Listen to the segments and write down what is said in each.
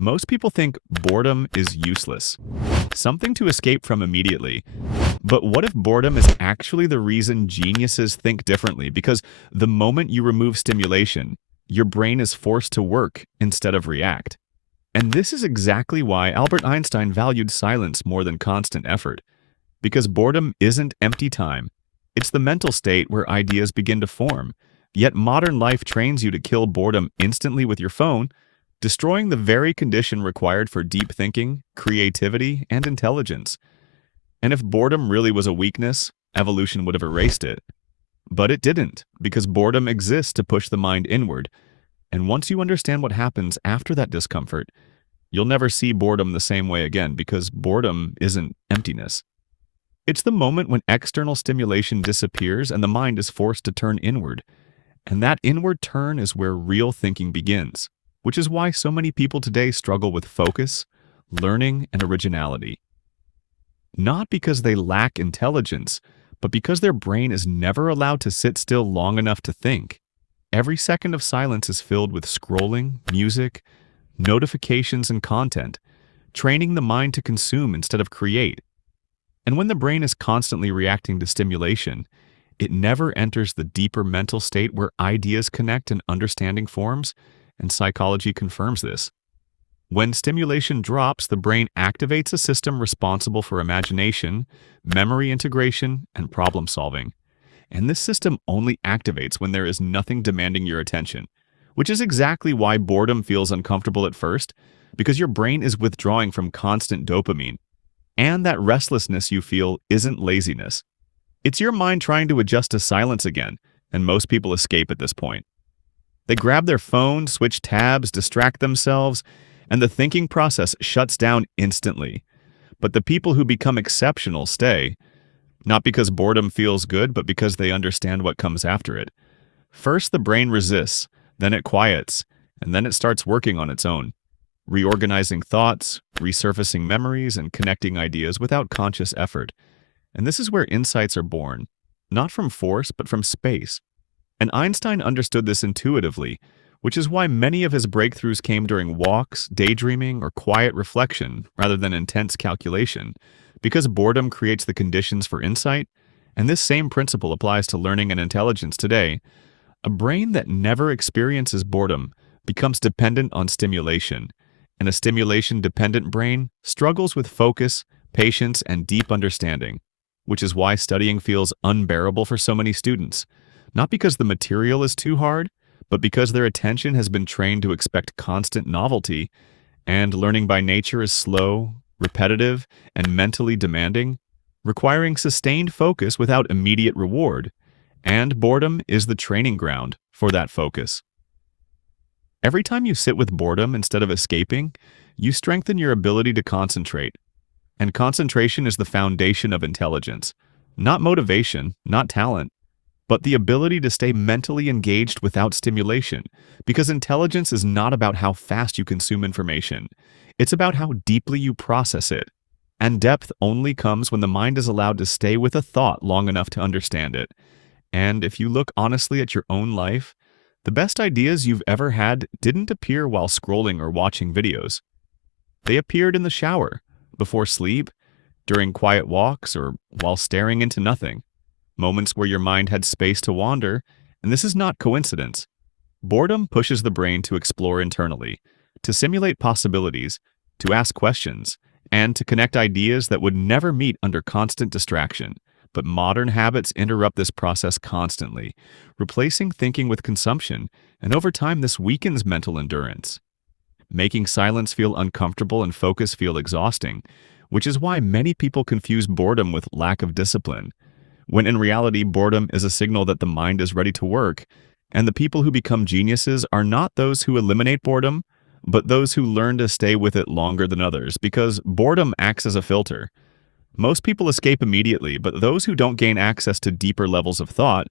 Most people think boredom is useless, something to escape from immediately. But what if boredom is actually the reason geniuses think differently? Because the moment you remove stimulation, your brain is forced to work instead of react. And this is exactly why Albert Einstein valued silence more than constant effort. Because boredom isn't empty time, it's the mental state where ideas begin to form. Yet modern life trains you to kill boredom instantly with your phone, destroying the very condition required for deep thinking, creativity, and intelligence. And if boredom really was a weakness, evolution would have erased it. But it didn't, because boredom exists to push the mind inward. And once you understand what happens after that discomfort, you'll never see boredom the same way again, because boredom isn't emptiness. It's the moment when external stimulation disappears and the mind is forced to turn inward. And that inward turn is where real thinking begins, which is why so many people today struggle with focus, learning, and originality. Not because they lack intelligence, but because their brain is never allowed to sit still long enough to think. Every second of silence is filled with scrolling, music, notifications, and content, training the mind to consume instead of create. And when the brain is constantly reacting to stimulation, it never enters the deeper mental state where ideas connect and understanding forms, and psychology confirms this. When stimulation drops, the brain activates a system responsible for imagination, memory integration, and problem solving. And this system only activates when there is nothing demanding your attention, which is exactly why boredom feels uncomfortable at first, because your brain is withdrawing from constant dopamine. And that restlessness you feel isn't laziness. It's your mind trying to adjust to silence again, and most people escape at this point. They grab their phone, switch tabs, distract themselves, and the thinking process shuts down instantly. But the people who become exceptional stay, not because boredom feels good, but because they understand what comes after it. First, the brain resists, then it quiets, and then it starts working on its own, reorganizing thoughts, resurfacing memories, and connecting ideas without conscious effort. And this is where insights are born, not from force, but from space. And Einstein understood this intuitively, which is why many of his breakthroughs came during walks, daydreaming, or quiet reflection rather than intense calculation, because boredom creates the conditions for insight, and this same principle applies to learning and intelligence today. A brain that never experiences boredom becomes dependent on stimulation, and a stimulation-dependent brain struggles with focus, patience, and deep understanding, which is why studying feels unbearable for so many students, not because the material is too hard, but because their attention has been trained to expect constant novelty, and learning by nature is slow, repetitive, and mentally demanding, requiring sustained focus without immediate reward, and boredom is the training ground for that focus. Every time you sit with boredom instead of escaping, you strengthen your ability to concentrate. And concentration is the foundation of intelligence. Not motivation, not talent, but the ability to stay mentally engaged without stimulation. Because intelligence is not about how fast you consume information. It's about how deeply you process it. And depth only comes when the mind is allowed to stay with a thought long enough to understand it. And if you look honestly at your own life, the best ideas you've ever had didn't appear while scrolling or watching videos. They appeared in the shower, before sleep, during quiet walks, or while staring into nothing. Moments where your mind had space to wander, and this is not coincidence. Boredom pushes the brain to explore internally, to simulate possibilities, to ask questions, and to connect ideas that would never meet under constant distraction. But modern habits interrupt this process constantly, replacing thinking with consumption, and over time this weakens mental endurance, making silence feel uncomfortable and focus feel exhausting, which is why many people confuse boredom with lack of discipline, when in reality boredom is a signal that the mind is ready to work, and the people who become geniuses are not those who eliminate boredom, but those who learn to stay with it longer than others, because boredom acts as a filter. Most people escape immediately, but those who don't gain access to deeper levels of thought,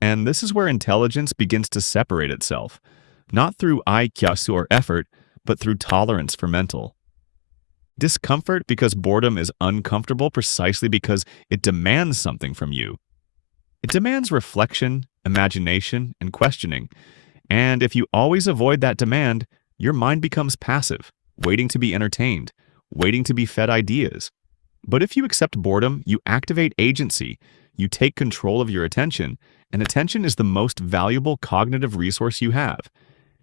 and this is where intelligence begins to separate itself, not through IQ or effort, but through tolerance for mental discomfort, because boredom is uncomfortable precisely because it demands something from you. It demands reflection, imagination, and questioning, and if you always avoid that demand, your mind becomes passive, waiting to be entertained, waiting to be fed ideas. But if you accept boredom, you activate agency, you take control of your attention, and attention is the most valuable cognitive resource you have.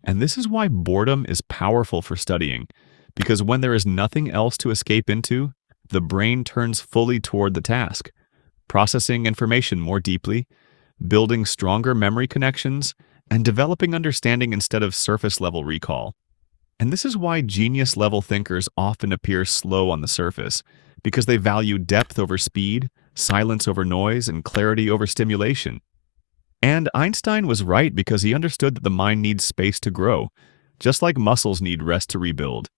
And this is why boredom is powerful for studying, because when there is nothing else to escape into, the brain turns fully toward the task, processing information more deeply, building stronger memory connections, and developing understanding instead of surface-level recall. And this is why genius-level thinkers often appear slow on the surface, because they value depth over speed, silence over noise, and clarity over stimulation. And Einstein was right because he understood that the mind needs space to grow, just like muscles need rest to rebuild.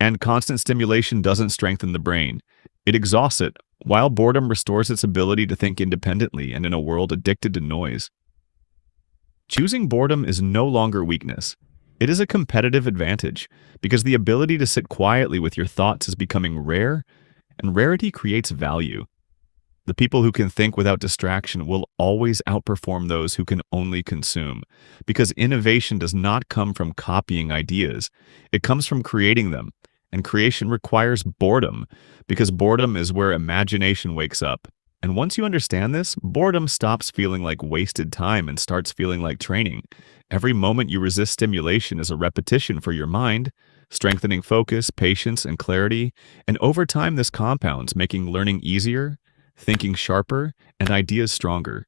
And constant stimulation doesn't strengthen the brain. It exhausts it, while boredom restores its ability to think independently and in a world addicted to noise. Choosing boredom is no longer weakness. It is a competitive advantage, because the ability to sit quietly with your thoughts is becoming rare, and rarity creates value. The people who can think without distraction will always outperform those who can only consume, because innovation does not come from copying ideas. It comes from creating them, and creation requires boredom, because boredom is where imagination wakes up. And once you understand this, boredom stops feeling like wasted time and starts feeling like training. Every moment you resist stimulation is a repetition for your mind, strengthening focus, patience, and clarity, and over time this compounds, making learning easier, thinking sharper, and ideas stronger.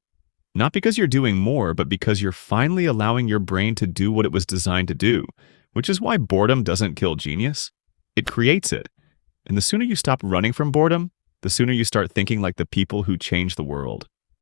Not because you're doing more, but because you're finally allowing your brain to do what it was designed to do, which is why boredom doesn't kill genius. It creates it. And the sooner you stop running from boredom, the sooner you start thinking like the people who change the world.